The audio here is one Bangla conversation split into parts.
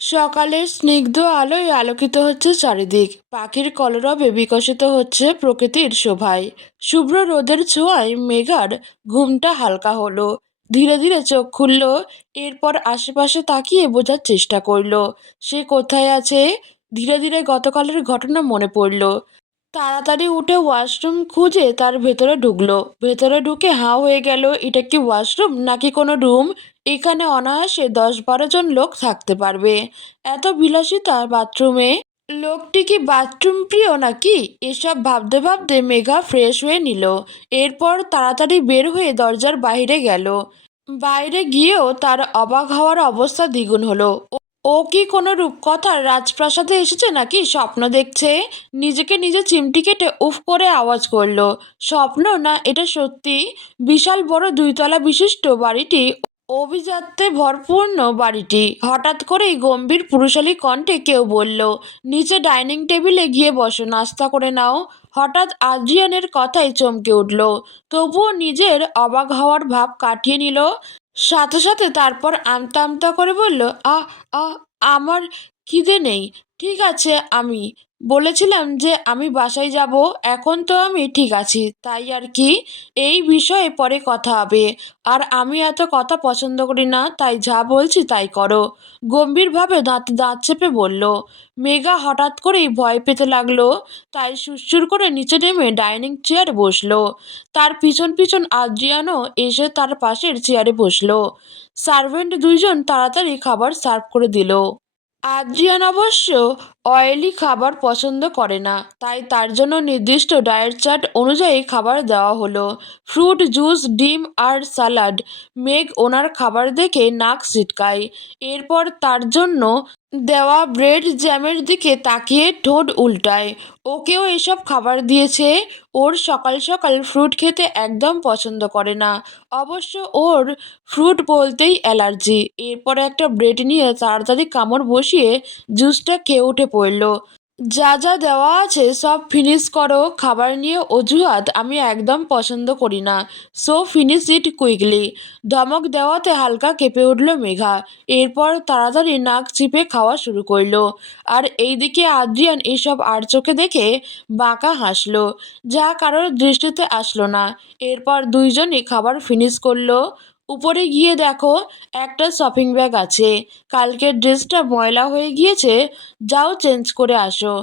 সকালের স্নিগ্ধ আলোয় আলোকিত হচ্ছে চারিদিক, পাখির কলরবে বিকশিত হচ্ছে প্রকৃতির শোভায়। শুভ্র রোদের ছোঁয়ায় মেঘার ঘুমটা হালকা হলো। ধীরে ধীরে চোখ খুলল। এরপর আশেপাশে তাকিয়ে বোঝার চেষ্টা করলো সে কোথায় আছে। ধীরে ধীরে গতকালের ঘটনা মনে পড়ল। তাড়াতাড়ি উঠে ওয়াশরুম খুঁজে তার ভেতরে ঢুকলো। ভেতরে ঢুকে হাঁ হয়ে গেল, এটা কি ওয়াশরুম নাকি কোনো রুম? এখানে অনায়াসে 10-12 জন লোক থাকতে পারবে। এত বিলাসিতা বাথরুমে। লোকটি কি বাথরুম প্রিয় নাকি? এসব ভাবতে ভাবতে মেঘা ফ্রেশ হয়ে নিল। এরপর তাড়াতাড়ি বের হয়ে দরজার বাইরে গেল। বাইরে গিয়েও তার অবাক হওয়ার অবস্থা দ্বিগুণ হলো। ও কি কোনো রূপকথার রাজপ্রাসাদে এসেছে নাকি স্বপ্ন দেখছে? নিজেকে নিজে চিমটি কেটে উফ করে আওয়াজ করলো। স্বপ্ন না এটা সত্যি। বিশাল বড় 2 তলা বিশিষ্ট বাড়িটি, অভিজাত্যে ভরপূর্ণ বাড়িটি। হঠাৎ করেই গম্ভীর পুরুষালী কণ্ঠে কেউ বলল, নিচে ডাইনিং টেবিলে গিয়ে বসো, নাস্তা করে নাও। হঠাৎ আদ্রিয়ানের কথায় চমকে উঠল, তবুও নিজের অবাক হওয়ার ভাব কাটিয়ে নিল। সাথে সাথে তারপর আমতা আমতা করে বলল, আহ আহ আমার খিদে নেই। ঠিক আছে, আমি বলেছিলাম যে আমি বাসায় যাব। এখন তো আমি ঠিক আছি, তাই আর কি। এই বিষয়ে পরে কথা হবে। আর আমি এত কথা পছন্দ করি না, তাই যা বলছি তাই করো। গম্ভীরভাবে দাঁতে দাঁত চেপে বলল। মেঘা হঠাৎ করেই ভয় পেতে লাগলো, তাই সুরসুর করে নিচে নেমে ডাইনিং চেয়ারে বসলো। তার পিছন পিছন আদ্রিয়ানো এসে তার পাশের চেয়ারে বসলো। সার্ভেন্ট 2জন তাড়াতাড়ি খাবার সার্ভ করে দিল। আদ্রিয়ান অবশ্য অয়েলি খাবার পছন্দ করে না, তাই তার জন্য নির্দিষ্ট ডায়েট চার্ট অনুযায়ী খাবার দেওয়া হলো। ফ্রুট জুস, ডিম আর সালাড। মেঘ ওনার খাবার দেখে নাক সিটকায়। এরপর তার জন্য দেওয়া ব্রেড জ্যামের দিকে তাকিয়ে ঠোঁট উল্টায়। ওকেও এসব খাবার দিয়েছে। ওর সকাল সকাল ফ্রুট খেতে একদম পছন্দ করে না। অবশ্য ওর ফ্রুট বলতেই অ্যালার্জি। এরপর একটা ব্রেড নিয়ে তাড়াতাড়ি কামড় বসিয়ে জুসটা খেয়ে উঠে পড়ল। যা যা দেওয়া আছে সব ফিনিশ করো। খাবার নিয়ে অজুহাত আমি একদম পছন্দ করি না। So finish it quickly. ধমক দেওয়াতে হালকা কেঁপে উঠল মেঘা। এরপর তাড়াতাড়ি নাক চিপে খাওয়া শুরু করলো। আর এইদিকে আদ্রিয়ান এসব আর চোখে দেখে বাঁকা হাসলো, যা কারোর দৃষ্টিতে আসলো না। এরপর 2জনই খাবার ফিনিশ করলো। উপরে গিয়ে দেখো একটা শপিং ব্যাগ আছে। কালকের ড্রেসটা ময়লা হয়ে গিয়েছে, যাও চেঞ্জ করে আসো।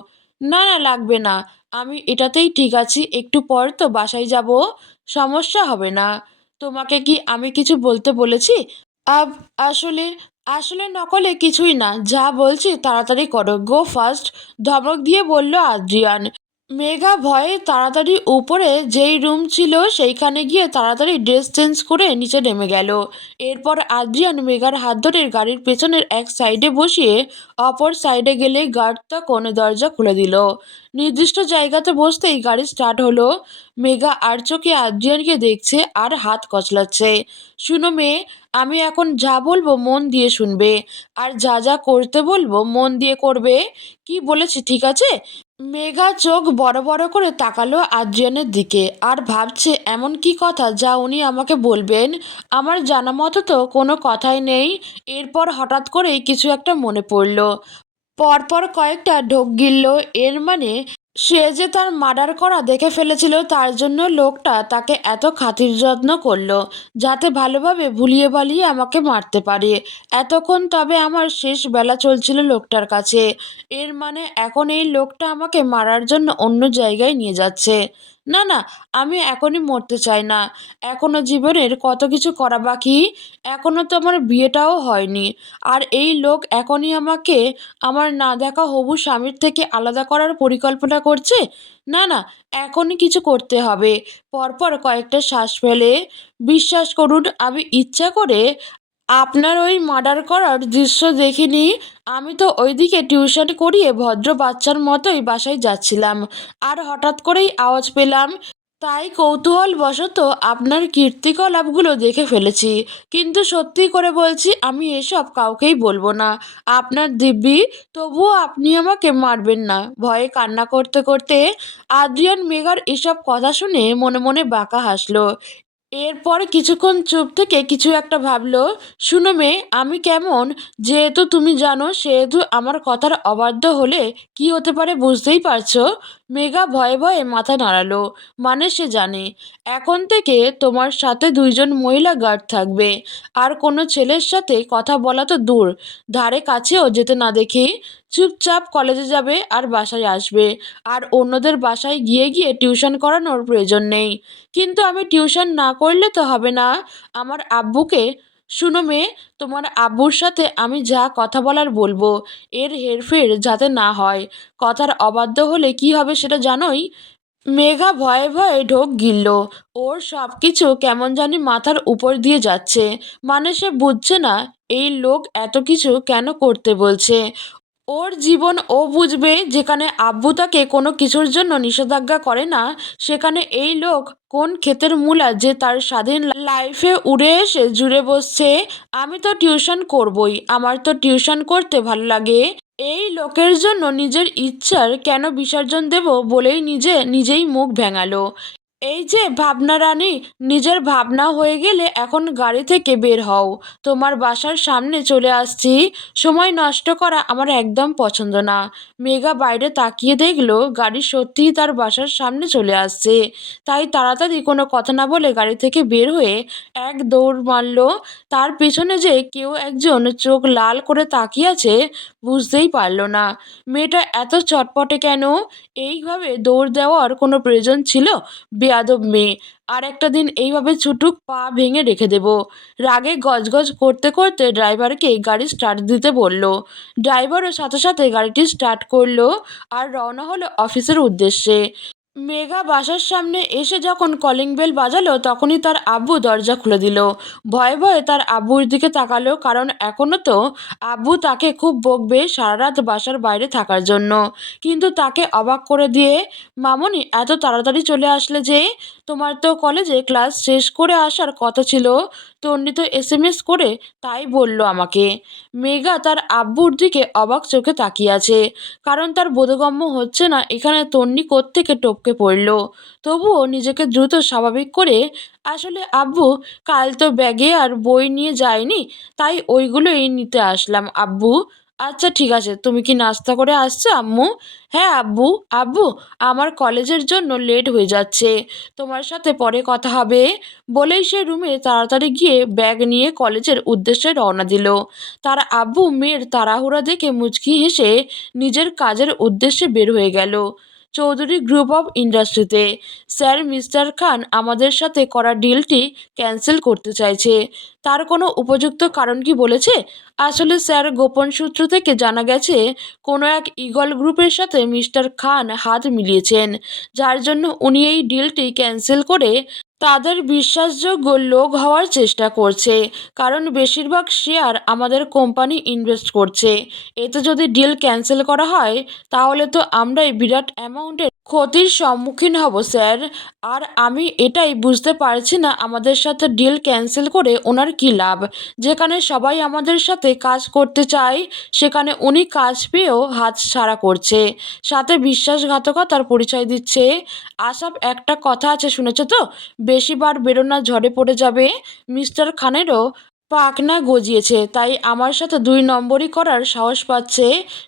না না, লাগবে না, আমি এটাতেই ঠিক আছি, একটু পর তো বাসায় যাব, সমস্যা হবে না। তোমাকে কি আমি কিছু বলতে বলেছি? আব আসলে আসলে নকলে কিছুই না, যা বলছি তাড়াতাড়ি করো, গো ফাস্ট। ধমক দিয়ে বলল আদ্রিয়ান। মেঘা ভয়ে তাড়াতাড়ি উপরে যেই রুম ছিল সেইখানে গিয়ে তাড়াতাড়ি ড্রেস চেঞ্জ করে নিচে নেমে গেল। এরপর আদ্রিয়ান মেঘার হাত ধরে গাড়ির পেছনের এক সাইডে বসিয়ে অপর সাইডে গেলে গার্ড তখন দরজা খুলে দিল। নির্দিষ্ট জায়গাতে বসতেই গাড়ি স্টার্ট হলো। মেঘা আর চোখে আদ্রিয়ানকে দেখছে আর হাত কচলাচ্ছে। শুনো মেয়ে, আমি এখন যা বলবো মন দিয়ে শুনবে, আর যা যা করতে বলবো মন দিয়ে করবে। কি বলেছি ঠিক আছে? মেঘা চোখ বড় বড় করে তাকালো আদ্রিয়ানের দিকে, আর ভাবছে এমন কি কথা যা উনি আমাকে বলবেন। আমার জানা মতো তো কোনো কথাই নেই। এরপর হঠাৎ করেই কিছু একটা মনে পড়ল। পরপর কয়েকটা ঢোক গিলল। এর মানে সে যে তার মার্ডার করা দেখে ফেলেছিল, তার জন্য লোকটা তাকে এত খাতির যত্ন করলো, যাতে ভালোভাবে ভুলিয়ে ভালিয়ে আমাকে মারতে পারে। এতক্ষণ তবে আমার শেষ বেলা চলছিল লোকটার কাছে। এর মানে এখন এই লোকটা আমাকে মারার জন্য অন্য জায়গায় নিয়ে যাচ্ছে। না না, আমি এখনই মরতে চাই না। এখনো জীবনের কত কিছু করা বাকি। এখনো তো আমার বিয়েটাও হয়নি। আর এই লোক এখনই আমাকে আমার না দেখা হবু স্বামীর থেকে আলাদা করার পরিকল্পনা করছে। না না, এখনই কিছু করতে হবে। পরপর কয়েকটা শ্বাস ফেলে, বিশ্বাস করুন আমি ইচ্ছা করে আপনার ওই মার্ডার করার দৃশ্য দেখিনি। আমি তো ওইদিকে টিউশন করিয়ে ভদ্র বাচ্চার মতোই বাসায় যাচ্ছিলাম, আর হঠাৎ করেই আওয়াজ পেলাম, তাই কৌতূহলবশত আপনার কীর্তিকলাপগুলো দেখে ফেলেছি। কিন্তু সত্যি করে বলছি আমি এসব কাউকেই বলবো না, আপনার দিব্যি। তবুও আপনি আমাকে মারবেন না। ভয়ে কান্না করতে করতে আদ্রিয়ান মেঘার এসব কথা শুনে মনে মনে বাঁকা হাসলো। এরপর কিছুক্ষণ চুপ থেকে কিছু একটা ভাবলো। শুনো মেয়ে, আমি কেমন, যেহেতু তুমি জানো সেহেতু আমার কথার অবাধ্য হলে কি হতে পারে বুঝতেই পারছো। মেঘা ভয়ে ভয়ে মাথা নাড়ালো। মানে সে জানে এখন থেকে তোমার সাথে দুইজন মহিলা গার্ড থাকবে, আর কোনো ছেলের সাথে কথা বলা তো দূর, ধারে কাছেও যেতে না দেখি। চুপচাপ কলেজে যাবে আর বাসায় আসবে, আর অন্যদের বাসায় গিয়ে গিয়ে টিউশন করানোর প্রয়োজন নেই। কিন্তু আমি টিউশন না করলে তো হবে না। আমার আব্বুকে, শুনো মেয়ে, তোমার আব্বুর সাথে আমি যা কথা বলার বলবো, এর হেরফের যাতে না হয়। কথার অবাধ্য হলে কি হবে সেটা জানোই। মেঘা ভয়ে ভয়ে ঢোক গিলল। ওর সব কিছু কেমন জানি মাথার উপর দিয়ে যাচ্ছে। মানে সে বুঝছে না এই লোক এত কিছু কেন করতে বলছে। ওর জীবন ও বুঝবে, যেখানে আব্বু তাকে কোনো কিছুর জন্য নিষেধাজ্ঞা করে না, সেখানে এই লোক কোন ক্ষেতের মূলা যে তার স্বাধীন লাইফে উড়ে এসে জুড়ে বসছে। আমি তো টিউশন করবই, আমার তো টিউশন করতে ভালো লাগে। এই লোকের জন্য নিজের ইচ্ছার কেন বিসর্জন দেব বলেই নিজেই মুখ ভেঙালো। এই যে ভাবনা রানী, নিজের ভাবনা হয়ে গেলে এখন গাড়ি থেকে বের হও, তোমার বাসার সামনে চলে আসছি। সময় নষ্ট করা আমার একদম পছন্দ না। মেঘা বাইরে তাকিয়ে দেখলো গাড়ি সত্যিই তার বাসার সামনে চলে আসছে। তাই তাড়াতাড়ি কোনো কথা না বলে গাড়ি থেকে বের হয়ে এক দৌড় মারল। তার পেছনে যে কেউ একজন চোখ লাল করে তাকিয়ে আছে বুঝতেই পারল না। মেয়েটা এত চটপটে কেন? এইভাবে দৌড় দেওয়ার কোনো প্রয়োজন ছিল? বেয়াদব মেয়ে, আর একটা দিন এইভাবে ছুটুক, পা ভেঙে রেখে দেব। রাগে গজগজ করতে করতে ড্রাইভারকে গাড়ি স্টার্ট দিতে বলল। ড্রাইভারও সাথে সাথে গাড়িটি স্টার্ট করলো আর রওনা হলো অফিসের উদ্দেশ্যে। মেঘা বাসার সামনে এসে যখন কলিং বেল বাজালো তখনই তার আব্বু দরজা খুলে দিল। ভয়ে ভয়ে তার আব্বুর দিকে তাকালো, কারণ এখনও তো আব্বু তাকে খুব বকবে সারা রাত বাসার বাইরে থাকার জন্য। কিন্তু তাকে অবাক করে দিয়ে, মামনি এত তাড়াতাড়ি চলে আসলে যে? তোমার তো কলেজে ক্লাস শেষ করে আসার কথা ছিল। তন্নি তো এসএমএস করে তাই বলল আমাকে। মেঘা তার আব্বুর দিকে অবাক চোখে তাকিয়ে আছে, কারণ তার বোধগম্য হচ্ছে না এখানে তন্নি কোত্থেকে টপকে পড়ল। তবুও নিজেকে দ্রুত স্বাভাবিক করে, আসলে আব্বু, কাল তো ব্যাগে আর বই নিয়ে যায়নি, তাই ওইগুলোই নিতে আসলাম আব্বু। আচ্ছা ঠিক আছে, তুমি কি নাস্তা করে আসছো আম্মু? হ্যাঁ আব্বু। আব্বু, আমার কলেজের জন্য লেট হয়ে যাচ্ছে, তোমার সাথে পরে কথা হবে। বলেই সে রুমে তাড়াতাড়ি গিয়ে ব্যাগ নিয়ে কলেজের উদ্দেশ্যে রওনা দিল। তার আব্বু মেয়ের তাড়াহুড়া দেখে মুচকি হেসে নিজের কাজের উদ্দেশ্যে বের হয়ে গেল। চৌধুরী গ্রুপ অফ ইন্ডাস্ট্রিতে। স্যার, মিস্টার খান আমাদের সাথে করা ডিলটি ক্যান্সেল করতে চাইছে। তার কোনো উপযুক্ত কারণ কি বলেছে? আসলে স্যার, গোপন সূত্র থেকে জানা গেছে কোনো এক ঈগল গ্রুপের সাথে মিস্টার খান হাত মিলিয়েছেন, যার জন্য উনি এই ডিলটি ক্যান্সেল করে তাদের বিশ্বাসযোগ্য লোক হওয়ার চেষ্টা করছে। কারণ বেশিরভাগ শেয়ার আমাদের কোম্পানি ইনভেস্ট করছে। এতে যদি ডিল ক্যান্সেল করা হয় তাহলে তো আমরাই বিরাট অ্যামাউন্টের ক্ষতির সম্মুখীন হব স্যার। আর আমি এটাই বুঝতে পারছি না আমাদের সাথে ডিল ক্যান্সেল করে ওনার কী লাভ। যেখানে সবাই আমাদের সাথে কাজ করতে চায় সেখানে উনি কাজ পেয়েও হাতছাড়া করছে, সাথে বিশ্বাসঘাতকতার পরিচয় দিচ্ছে। আসাব, একটা কথা আছে শুনেছ তো, বেশি বার বেরো না, ঝড়ে পড়ে যাবে। মিস্টার খানেরও পাখনা গজিয়েছে, তাই আমার সাথে 2 নম্বরই করার সাহস পাচ্ছে।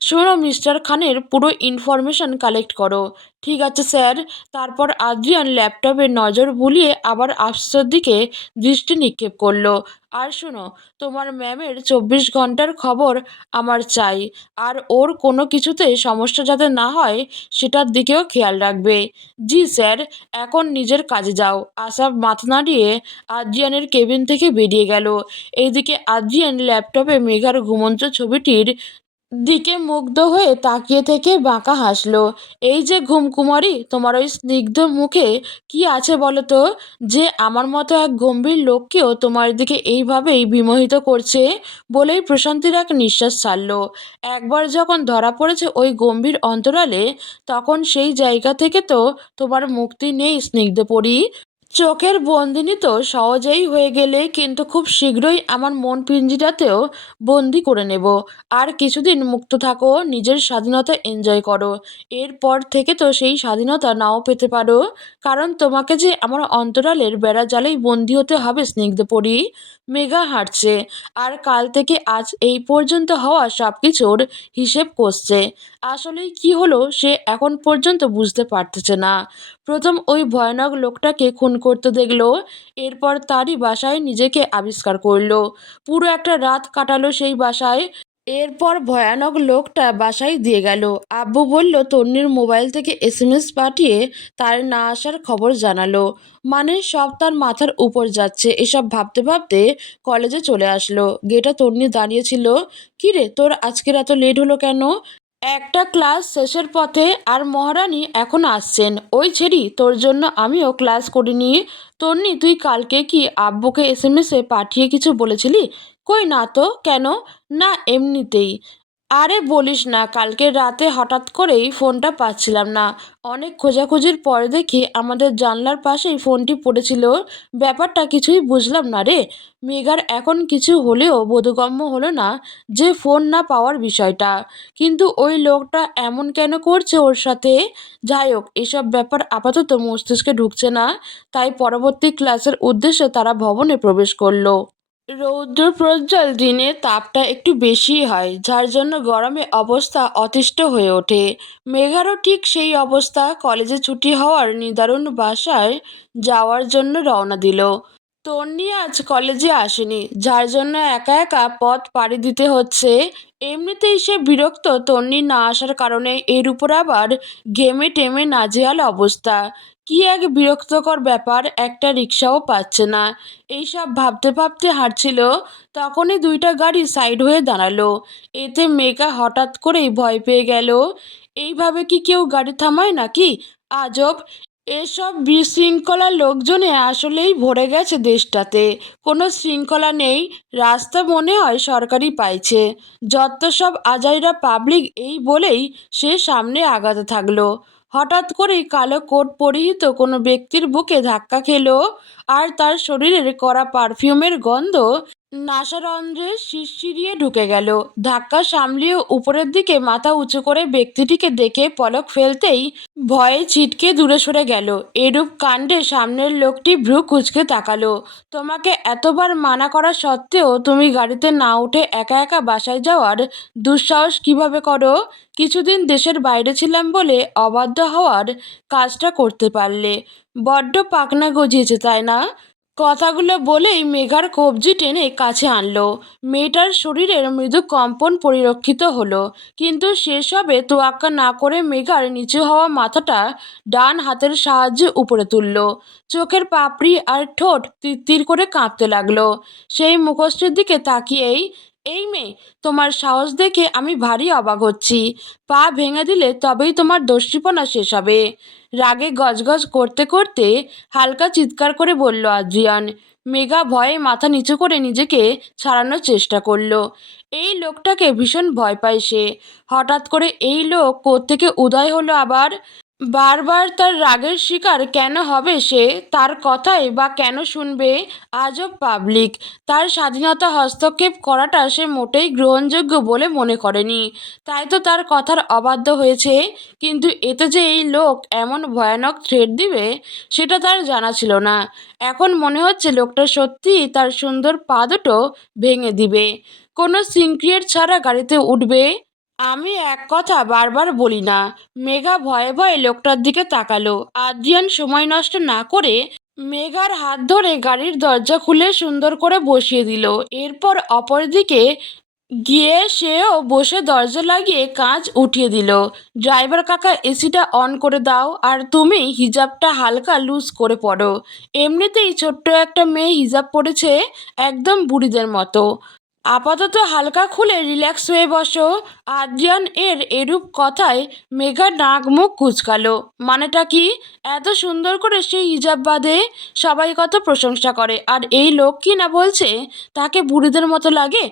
শোনো, মিস্টার খানের পুরো ইনফরমেশন কালেক্ট করো। ঠিক আছে স্যার। তারপর আদ্রিয়ান ল্যাপটপে নজর বুলিয়ে আবার আফসোসের দিকে দৃষ্টি নিক্ষেপ করলো। আর শোনো, তোমার ম্যামের 24 ঘন্টার খবর আমার চাই, আর ওর কোনো কিছুতে সমস্যা যাতে না হয় সেটার দিকেও খেয়াল রাখবে। জি স্যার। এখন নিজের কাজে যাও। আসাব মাথা নাড়িয়ে আদ্রিয়ানের কেবিন থেকে বেরিয়ে গেল। এইদিকে আদ্রিয়ান ল্যাপটপে মেঘার ঘুমন্ত ছবিটির দিকে মুগ্ধ হয়ে তাকিয়ে থেকে বাঁকা হাসলো। এই যে ঘুমকুমারী, তোমার ওই স্নিগ্ধ মুখে কি আছে বলো তো, যে আমার মতো এক গম্ভীর লোককেও তোমার দিকে এইভাবেই বিমোহিত করছে? বলেই প্রশান্তির এক নিঃশ্বাস ছাড়ল। একবার যখন ধরা পড়েছে ওই গম্ভীর অন্তরালে, তখন সেই জায়গা থেকে তো তোমার মুক্তি নেই স্নিগ্ধ পরী। চোখের বন্দিনী তো সহজেই হয়ে গেলে, কিন্তু খুব শীঘ্রই আমার মন পিঞ্জিরাতেও বন্দি করে নেব। আর কিছুদিন মুক্ত থাকো, নিজের স্বাধীনতা এনজয় করো। এরপর থেকে তো সেই স্বাধীনতা নাও পেতে পারো, কারণ তোমাকে যে আমার অন্তরালের বেড়াজালেই বন্দি হতে হবে স্নিগ্ধপরী। মেঘা হাঁটছে, আর কাল থেকে আজ এই পর্যন্ত হওয়া সব কিছুর হিসেব কষছে। আসলেই কি হলো সে এখন পর্যন্ত বুঝতে পারতেছে না। প্রথম ওই ভয়ানক লোকটাকে খুন করতে দেখলো, এরপর তারই বাসায় নিজেকে আবিষ্কার করলো। পুরো একটা রাত কাটালো সেই বাসায়। এরপর ভয়ানক লোকটা বাসায় দিয়ে গেল। আব্বু বলল তন্নির মোবাইল থেকে এসএমএস পাঠিয়ে তার না আসার খবর জানালো। মানে সব তার মাথার উপর যাচ্ছে। এসব ভাবতে ভাবতে কলেজে চলে আসলো। গেটে তন্নি দাঁড়িয়েছিল। কিরে, তোর আজকের এত লেট হলো কেন? একটা ক্লাস শেষের পথে, আর মহারানী এখন আসছেন। ওই ছেড়ি, তোর জন্য আমিও ক্লাস করিনি। তন্নি, তুই কালকে কি আব্বুকে এসএমএসে পাঠিয়ে কিছু বলেছিলি? কই না তো, কেন? না, এমনিতেই। আরে বলিস না, কালকে রাতে হঠাৎ করেই ফোনটা পাচ্ছিলাম না। অনেক খোঁজাখুঁজির পরে দেখি আমাদের জানলার পাশেই ফোনটি পড়েছিল। ব্যাপারটা কিছুই বুঝলাম না রে। মেঘার এখন কিছু হলেও বোধগম্য হলো না যে ফোন না পাওয়ার বিষয়টা। কিন্তু ওই লোকটা এমন কেন করছে ওর সাথে? যাই হোক, এসব ব্যাপার আপাতত মস্তিষ্কে ঢুকছে না। তাই পরবর্তী ক্লাসের উদ্দেশ্যে তারা ভবনে প্রবেশ করলো। রৌদ্রপ্রজ্জ্বল দিনে তাপটা একটু বেশিই হয়, যার জন্য গরমে অবস্থা অতিষ্ঠ হয়ে ওঠে। মেঘারও ঠিক সেই অবস্থা। কলেজে ছুটি হওয়ার নিদারুণ বাসায় যাওয়ার জন্য রওনা দিল। তন্নি আজ কলেজে আসেনি, যার জন্য একা একা পথ পাড়ি দিতে হচ্ছে। এমনিতেই সে বিরক্ত তন্নি না আসার কারণে, এর উপর আবার ঘেমে টেমে নাজেহাল অবস্থা। কি এক বিরক্তকর ব্যাপার, একটা রিক্সাও পাচ্ছে না। এইসব ভাবতে ভাবতে হাঁটছিল, তখনই দুইটা গাড়ি সাইড হয়ে দাঁড়ালো। এতে মেঘা হঠাৎ করেই ভয় পেয়ে গেল। এইভাবে কি কেউ গাড়ি থামায় নাকি? আজব। এসব বিশৃঙ্খলা লোকজনে আসলেই ভরে গেছে দেশটাতে। কোনো শৃঙ্খলা নেই। রাস্তা মনে হয় সরকারই পাইছে। যত সব আজাইরা পাবলিক, এই বলেই সে সামনে আগাতে থাকলো। হঠাৎ করেই কালো কোট পরিহিত কোনো ব্যক্তির বুকে ধাক্কা খেলো, আর তার শরীরের কড়া পারফিউমের গন্ধ নাসারন্ধ্রে শিরশিরিয়ে ঢুকে গেল। ধাক্কা সামলিয়ে উপরের দিকে মাথা উঁচু করে ব্যক্তিটিকে দেখে পলক ফেলতেই ভয়ে ছিটকে দূরে সরে গেল। এরূপ কাণ্ডে সামনের লোকটি ভ্রু কুঁচকে তাকালো। তোমাকে এতবার মানা করা সত্ত্বেও তুমি গাড়িতে না উঠে একা একা বাসায় যাওয়ার দুঃসাহস কিভাবে করো? কিছুদিন দেশের বাইরে ছিলাম বলে অবাধ্য হওয়ার কাজটা করতে পারলে। বড্ড পাকনা গজিয়েছে, তাই না? কথাগুলো বলেই মেঘার কবজি টেনে কাছে আনলো। মেয়েটার শরীরের মৃদু কম্পন পরিলক্ষিত হলো, কিন্তু সেসবে তোয়াক্কা না করে মেঘার নিচু হওয়া মাথাটা ডান হাতের সাহায্যে উপরে তুলল। চোখের পাপড়ি আর ঠোঁট তিরতির করে কাঁপতে লাগলো। সেই মুখশ্রীর দিকে তাকিয়েই, এই মেয়ে, তোমার সাহস দেখে আমি ভারী অবাক হচ্ছি। পা ভেঙে দিলে তবেই তোমার দস্যিপনা শেষ হবে। রাগে গজগজ করতে করতে হালকা চিৎকার করে বলল আদ্রিয়ান। মেঘা ভয়ে মাথা নিচু করে নিজেকে ছাড়ানোর চেষ্টা করলো। এই লোকটাকে ভীষণ ভয় পায় সে। হঠাৎ করে এই লোক কোত্থেকে উদয় হলো আবার? বারবার তার রাগের শিকার কেন হবে সে? তার কথাই বা কেন শুনবে? আজব পাবলিক। তার স্বাধীনতা হস্তক্ষেপ করাটা সে মোটেই গ্রহণযোগ্য বলে মনে করেনি, তাই তো তার কথার অবাধ্য হয়েছে। কিন্তু এতে যে এই লোক এমন ভয়ানক থ্রেট দিবে সেটা তার জানা ছিল না। এখন মনে হচ্ছে লোকটা সত্যিই তার সুন্দর পা দুটো ভেঙে দিবে। কোনো সিনক্রিয়েট ছাড়া গাড়িতে উঠবে। আমি এক কথা বারবার বলি না? মেঘা ভয়ে ভয়ে লোকটার দিকে তাকালো। আদ্রিয়ান সময় নষ্ট না করে মেঘার হাত ধরে গাড়ির দরজা খুলে সুন্দর করে বসিয়ে দিল। এরপর অপর দিকে গিয়ে সেও বসে দরজা লাগিয়ে কাঁচ উঠিয়ে দিল। ড্রাইভার কাকা, এসিটা অন করে দাও, আর তুমি হিজাবটা হালকা লুজ করে পরো। এমনিতেই ছোট্ট একটা মেয়ে হিজাব পরেছে, একদম বুড়িদের মতো। আপাতত হালকা খুলে রিল্যাক্স হয়ে বসো। আদ্রিয়ান এর এরূপ কথায় মেঘা নাক মুখ কুঁচকালো। মানেটা কি? এত সুন্দর করে সেই হিজাব বাঁধে, সবাই কত প্রশংসা করে, আর এই লোক কি না বলছে তাকে বুড়িদের মতো লাগে।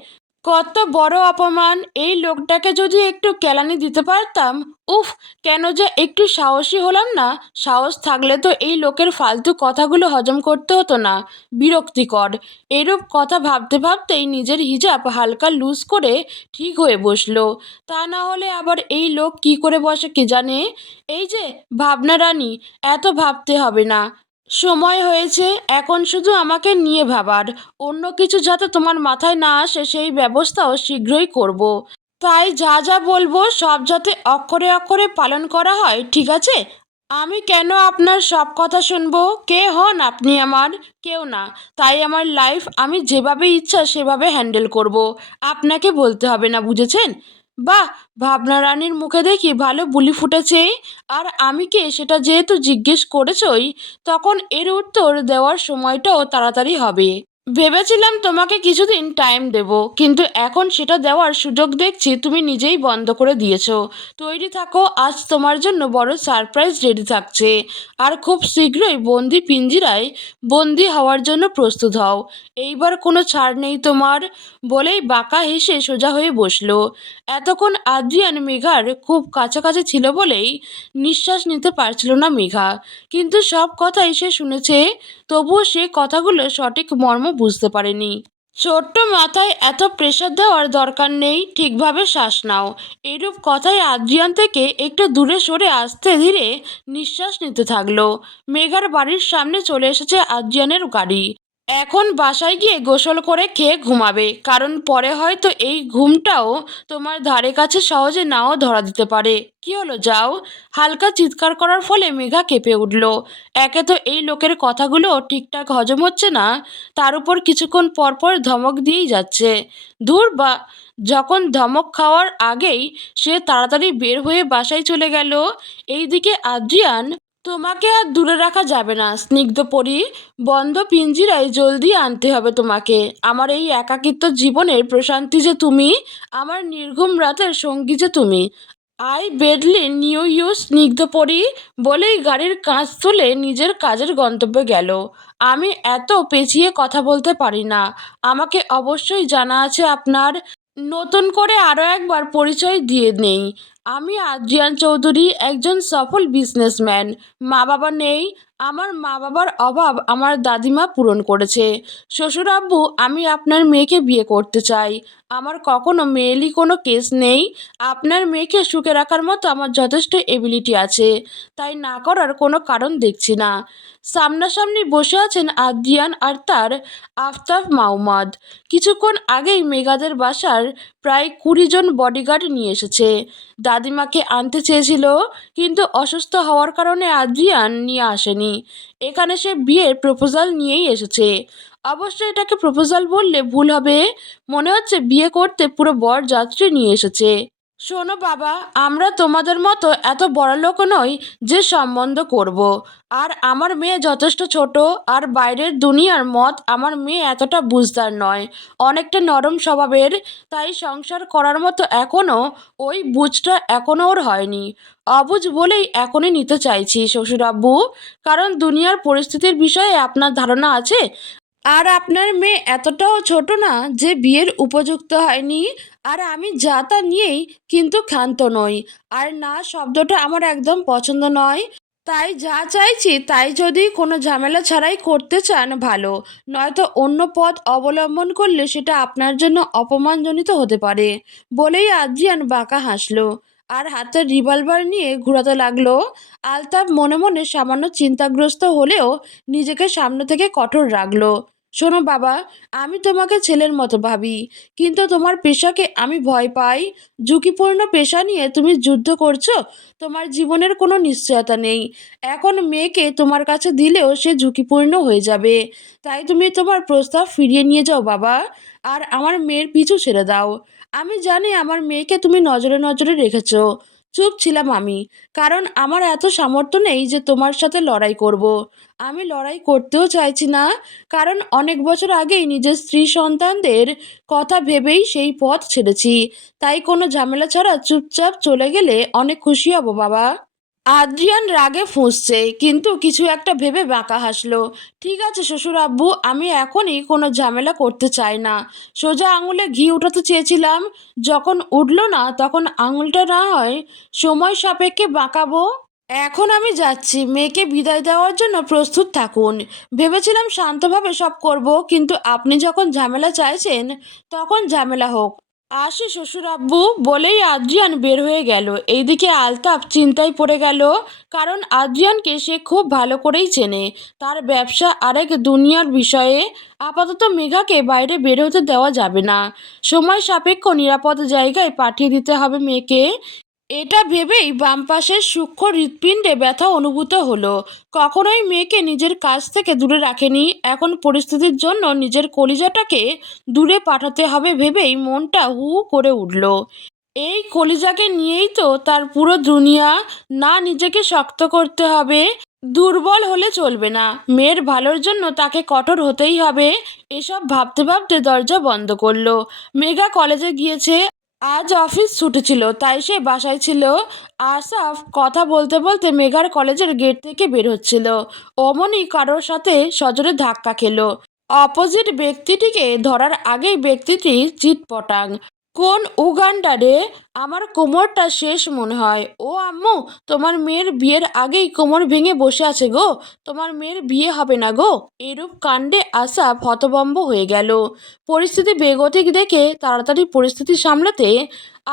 কত বড় অপমান! এই লোকটাকে যদি একটু কেলানি দিতে পারতাম। উফ! কেন যে একটু সাহসী হলাম না। সাহস থাকলে তো এই লোকের ফালতু কথাগুলো হজম করতে হতো না। বিরক্তিকর! এরূপ কথা ভাবতে ভাবতেই নিজের হিজাব হালকা লুজ করে ঠিক হয়ে বসলো। তা না হলে আবার এই লোক কি করে বসে কে জানে। এই যে ভাবনা রানী, এত ভাবতে হবে না। সময় হয়েছে এখন শুধু আমাকে নিয়ে ভাবার। অন্য কিছু যাতে তোমার মাথায় না আসে সেই ব্যবস্থাও শীঘ্রই করব। তাই যা যা বলবো সব যাতে অক্ষরে অক্ষরে পালন করা হয়, ঠিক আছে? আমি কেন আপনার সব কথা শুনবো? কে হন আপনি আমার? কেউ না। তাই আমার লাইফ আমি যেভাবে ইচ্ছা সেভাবে হ্যান্ডেল করব। আপনাকে বলতে হবে না, বুঝেছেন? বাহ! ভাবনা রানীর মুখে দেখি ভালো বুলি ফুটেছে। আর আমি কে সেটা যেহেতু জিজ্ঞেস করেছই, তখন এর উত্তর দেওয়ার সময়টাও তাড়াতাড়ি হবে। ভেবেছিলাম তোমাকে কিছুদিন টাইম দেব, কিন্তু এখন সেটা দেওয়ার সুযোগ দেখছি তুমি নিজেই বন্ধ করে দিয়েছো। তৈরি থাকো, আজ তোমার জন্য বড় সারপ্রাইজ রেডি থাকছে। আর খুব শীঘ্রই বন্দি পিঞ্জিরায় বন্দি হওয়ার জন্য প্রস্তুত হও। এইবার কোনো ছাড় নেই তোমার। বলেই বাঁকা হেসে সোজা হয়ে বসলো। এতক্ষণ আদ্রিয়ান মেঘার খুব কাছাকাছি ছিল বলেই নিঃশ্বাস নিতে পারছিল না মেঘা। কিন্তু সব কথাই সে শুনেছে, তবুও সে কথাগুলো সঠিক মর্ম বুঝতে পারেনি। ছোট্ট মাথায় এত প্রেশার দেওয়ার দরকার নেই, ঠিকভাবে শ্বাস নাও। এরূপ কথায় আদ্রিয়ান থেকে একটু দূরে সরে আস্তে ধীরে নিঃশ্বাস নিতে থাকলো। মেঘার বাড়ির সামনে চলে এসেছে আদ্রিয়ানের গাড়ি। এখন বাসায় গিয়ে গোসল করে খেয়ে ঘুমাবে, কারণ পরে হয়তো এই ঘুমটাও তোমার ধারে কাছে সহজে নাও ধরা দিতে পারে। কি হলো, যাও। হালকা চিৎকার করার ফলে মেঘা কেঁপে উঠল। একে তো এই লোকের কথাগুলো ঠিকঠাক হজম হচ্ছে না, তার উপর কিছুক্ষণ পর পর ধমক দিয়েই যাচ্ছে। ধুর বা! যখন ধমক খাওয়ার আগেই সে তাড়াতাড়ি বের হয়ে বাসায় চলে গেল। এইদিকে আদ্রিয়ান, তোমাকে আর দূরে রাখা যাবে না স্নিগ্ধ পরী। বন্ধ পিঞ্জিরায় জলদি আনতে হবে তোমাকে। আমার এই একাকিত্ব জীবনের প্রশান্তি যে তুমি, আমার নির্ঘুম রাতের সঙ্গী যে তুমি। আই বেডলি নিউ ইউ স্নিগ্ধ পরী। বলেই গাড়ির কাঁচ তুলে নিজের কাজের গন্তব্যে গেল। আমি এত পেঁচিয়ে কথা বলতে পারি না। আমাকে অবশ্যই জানা আছে আপনার। নতুন করে আরও একবার পরিচয় দিয়ে নেই। আমি আদ্রিয়ান চৌধুরী, একজন সফল বিজনেসম্যান। মা বাবা নেই। আমার মা বাবার অভাব আমার দাদিমা পূরণ করেছে। শ্বশুর আব্বু, আমি আপনার মেয়েকে বিয়ে করতে চাই। আমার কখনো মেয়েলি কোনো কেস নেই। আপনার মেয়েকে সুখে রাখার মতো আমার যথেষ্ট এবিলিটি আছে, তাই না করার কোনো কারণ দেখছি না। সামনাসামনি বসে আছেন আদ্রিয়ান আর তার আফতাব মাহমুদ। কিছুক্ষণ আগেই মেঘাদের বাসার প্রায় 20 জন বডিগার্ড নিয়ে এসেছে। দাদিমাকে আনতে চেয়েছিল, কিন্তু অসুস্থ হওয়ার কারণে আদ্রিয়ান নিয়ে আসেনি। এখানে সে বিয়ের প্রপোজাল নিয়েই এসেছে। অবশ্য এটাকে প্রপোজাল বললে ভুল হবে। মনে হচ্ছে বিয়ে করতে পুরো বরযাত্রী নিয়ে এসেছে। শোনো বাবা, আমরা তোমাদের মতো এত বড়লোক নই যে সম্বন্ধ করব। আর আমার মেয়ে যথেষ্ট ছোট, আর বাইরের দুনিয়ার মত আমার মেয়ে এতটা বুঝদার নয়, অনেকটা নরম স্বভাবের। তাই সংসার করার মতো এখনও ওই বুঝটা এখনও ওর হয়নি। অবুঝ বলেই এখনই নিতে চাইছি শ্বশুরাব্বু, কারণ দুনিয়ার পরিস্থিতির বিষয়ে আপনার ধারণা আছে। আর আপনার মেয়ে এতটাও ছোট না যে বিয়ের উপযুক্ত হয়নি। আর আমি যা তা নিয়েই কিন্তু ক্ষান্ত নই। আর না শব্দটা আমার একদম পছন্দ নয়। তাই যা চাইছি তাই যদি কোনো ঝামেলা ছাড়াই করতে চান ভালো, নয়তো অন্য পথ অবলম্বন করলে সেটা আপনার জন্য অপমানজনিত হতে পারে। বলেই আদ্রিয়ান বাঁকা হাসলো আর হাতের রিভলভার নিয়ে ঘোরাতে লাগলো। আলতাফ মনে মনে সামান্য চিন্তাগ্রস্ত হলেও নিজেকে সামনে থেকে কঠোর রাখলো। শোনো বাবা, আমি তোমাকে ছেলের মতো ভাবি, কিন্তু তোমার পেশাকে আমি ভয় পাই। ঝুঁকিপূর্ণ পেশা নিয়ে তুমি যুদ্ধ করছো, তোমার জীবনের কোনো নিশ্চয়তা নেই। এখন মেয়েকে তোমার কাছে দিলেও সে ঝুঁকিপূর্ণ হয়ে যাবে। তাই তুমি তোমার প্রস্তাব ফিরিয়ে নিয়ে যাও বাবা, আর আমার মেয়ের পিছু ছেড়ে দাও। আমি জানি আমার মেয়েকে তুমি নজরে নজরে রেখেছো। চুপ ছিলাম আমি, কারণ আমার এত সামর্থ্য নেই যে তোমার সাথে লড়াই করব। আমি লড়াই করতেও চাইছি না, কারণ অনেক বছর আগেই নিজের স্ত্রী সন্তানদের কথা ভেবেই সেই পথ ছেড়েছি। তাই কোনো ঝামেলা ছাড়া চুপচাপ চলে গেলে অনেক খুশি হব বাবা। আদ্রিয়ান রাগে ফুঁসছে, কিন্তু কিছু একটা ভেবে বাঁকা হাসলো। ঠিক আছে শ্বশুর আব্বু, আমি এখনই কোনো ঝামেলা করতে চাই না। সোজা আঙুলে ঘি উঠাতে চেয়েছিলাম, যখন উঠলো না তখন আঙুলটা না হয় সময় সাপেক্ষে বাঁকাবো। এখন আমি যাচ্ছি, মেয়েকে বিদায় দেওয়ার জন্য প্রস্তুত থাকুন। ভেবেছিলাম শান্তভাবে সব করব, কিন্তু আপনি যখন ঝামেলা চাইছেন তখন ঝামেলা হোক। আসি শ্বশুর আব্বু, বলেই আদ্রিয়ান বের হয়ে গেল। এইদিকে আলতাফ চিন্তায় পড়ে গেল, কারণ আদ্রিয়ানকে সে খুব ভালো করেই চেনে। তার ব্যবসা আরেক দুনিয়ার বিষয়ে। আপাতত মেঘাকে বাইরে বের হতে দেওয়া যাবে না। সময় সাপেক্ষ নিরাপদ জায়গায় পাঠিয়ে দিতে হবে মেয়েকে। এটা ভেবেই বাম পাশের সূক্ষ্ম হৃৎপিণ্ডে ব্যথা অনুভূত হলো। কখনোই মেয়েকে নিজের কাছ থেকে দূরে রাখেনি, এখন পরিস্থিতির জন্য নিজের কলিজাটাকে দূরে পাঠাতে হবে ভেবেই মনটা হু হু করে উঠল। এই কলিজাকে নিয়েই তো তার পুরো দুনিয়া। না, নিজেকে শক্ত করতে হবে, দুর্বল হলে চলবে না। মেয়ের ভালোর জন্য তাকে কঠোর হতেই হবে। এসব ভাবতে ভাবতে দরজা বন্ধ করলো। মেঘা কলেজে গিয়েছে। আজ অফিস ছুটি ছিল, তাই সে বাসায় ছিল। আসাফ কথা বলতে বলতে মেঘার কলেজের গেট থেকে বের হচ্ছিল, অমনি কারোর সাথে সজোরে ধাক্কা খেলো। অপোজিট ব্যক্তিটিকে ধরার আগেই ব্যক্তিটি চিৎপটাং। কোন উগান্ডা রে? আমার কোমরটা শেষ মনে হয়। ও আম্মু, তোমার মেয়ের বিয়ের আগেই কোমর ভেঙে বসে আছে গো। তোমার মেয়ের বিয়ে হবে না গো। এরূপ কাণ্ডে আসাফ হতভম্ব হয়ে গেল। পরিস্থিতি বেগতিক দেখে তাড়াতাড়ি পরিস্থিতি সামলাতে,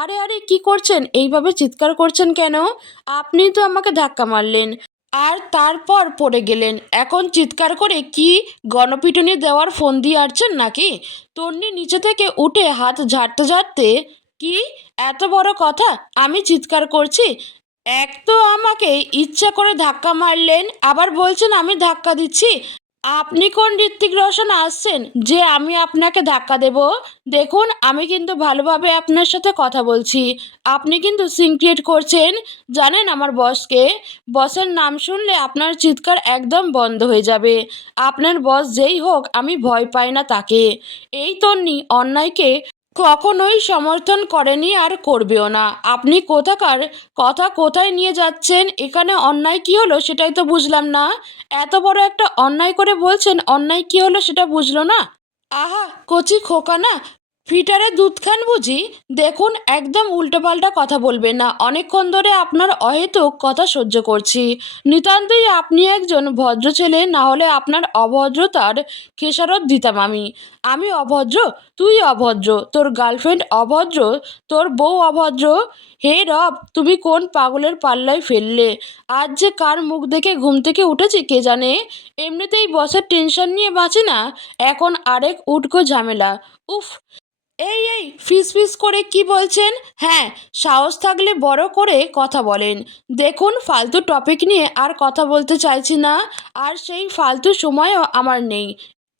আরে আরে কি করছেন, এইভাবে চিৎকার করছেন কেন? আপনি তো আমাকে ধাক্কা মারলেন আর তারপর পড়ে গেলেন, এখন চিৎকার করে কি গণপিটুনি দেওয়ার ফোন দিয়ে আসছেন নাকি? তন্নি নিচে থেকে উঠে হাত ঝাড়তে ঝাড়তে, কি এত বড় কথা, আমি চিৎকার করছি? এক তো আমাকে ইচ্ছা করে ধাক্কা মারলেন, আবার বলছেন আমি ধাক্কা দিচ্ছি। আপনি কোন ঋত্বিক রোশন আসছেন যে আমি আপনাকে ধাক্কা দেব? দেখুন, আমি কিন্তু ভালোভাবে আপনার সাথে কথা বলছি। আপনি কিন্তু সিন ক্রিয়েট করছেন। জানেন আমার বসকে? বসের নাম শুনলে আপনার চিৎকার একদম বন্ধ হয়ে যাবে। আপনার বস যেই হোক, আমি ভয় পাই না তাকে। এই তন্নি অন্যায়কে কখনোই সমর্থন করেনি আর করবেও না। আপনি কোথাকার কথা কোথায় নিয়ে যাচ্ছেন? এখানে অন্যায় কি হলো সেটাই তো বুঝলাম না। এত বড় একটা অন্যায় করে বলছেন অন্যায় কি হলো সেটা বুঝলো না? আহা, কচি খোকা না, ফিটারে দুধ খান বুঝি? দেখুন, একদম উল্টোপাল্টা কথা বলবেন না। অনেকক্ষণ ধরে আপনার অহেতুক কথা সহ্য করছি। নিতান্তই আপনি একজন ভদ্র ছেলে, না হলে আপনার অভদ্রতার খেসারত দিতাম আমি। আমি অভদ্র? তুই অভদ্র, তোর গার্লফ্রেন্ড অভদ্র, তোর বউ অভদ্র। হে রব, তুমি কোন পাগলের পাল্লায় ফেললে? আজ যে কার মুখ দেখে ঘুম থেকে উঠেছি কে জানে। এমনিতেই বসের টেনশন নিয়ে বাঁচি না, এখন আরেক উটকো ঝামেলা। উফ। এই ফিস ফিস করে কি বলছেন? হ্যাঁ, সাহস থাকলে বড় করে কথা বলেন। দেখুন, ফালতু টপিক নিয়ে আর কথা বলতে চাইছি না, আর সেই ফালতু সময়ও আমার নেই।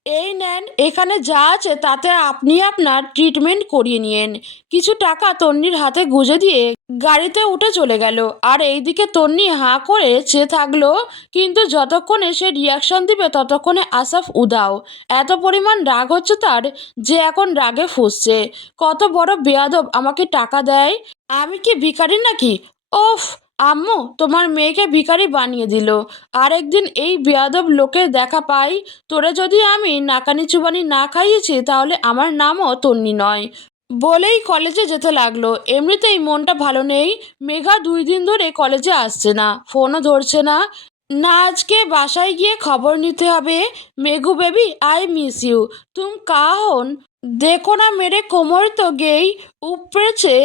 এই নেন, এখানে যা আছে তাতে আপনি আপনার ট্রিটমেন্ট করিয়ে নিয়েন। কিছু টাকা তন্নির হাতে গুঁজে দিয়ে গাড়িতে উঠে চলে গেল। আর এইদিকে তন্নি হাঁ করে চেয়ে থাকলো, কিন্তু যতক্ষণে সে রিয়াকশন দিবে ততক্ষণে আসাফ উধাও। এত পরিমাণ রাগ হচ্ছে তার যে এখন রাগে ফুঁসছে। কত বড় বেয়াদব, আমাকে টাকা দেয়। আমি কি ভিখারি নাকি? ওফ। আম্মু, তোমার মেয়েকে ভিখারি বানিয়ে দিল। আরেকদিন এই বেয়াদব লোকের দেখা পাই। তোরে যদি আমি নাকানি চুবানি না খাইয়েছি তাহলে আমার নামও তন্নি নয়। বলেই কলেজে যেতে লাগলো। এমনিতেই মনটা ভালো নেই। মেঘা 2 দিন ধরে কলেজে আসছে না, ফোনও ধরছে না। না, আজকে বাসায় গিয়ে খবর নিতে হবে। মেঘু বেবি, আই মিস ইউ। তুম কাহন? দেখো না মেরে কোমর তো গেই উপড়েছে।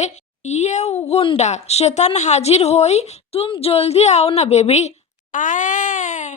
ইয়ে উগুন্ডা শেতান হাজির হই। তুম জলদি আও না বেবি। আয়।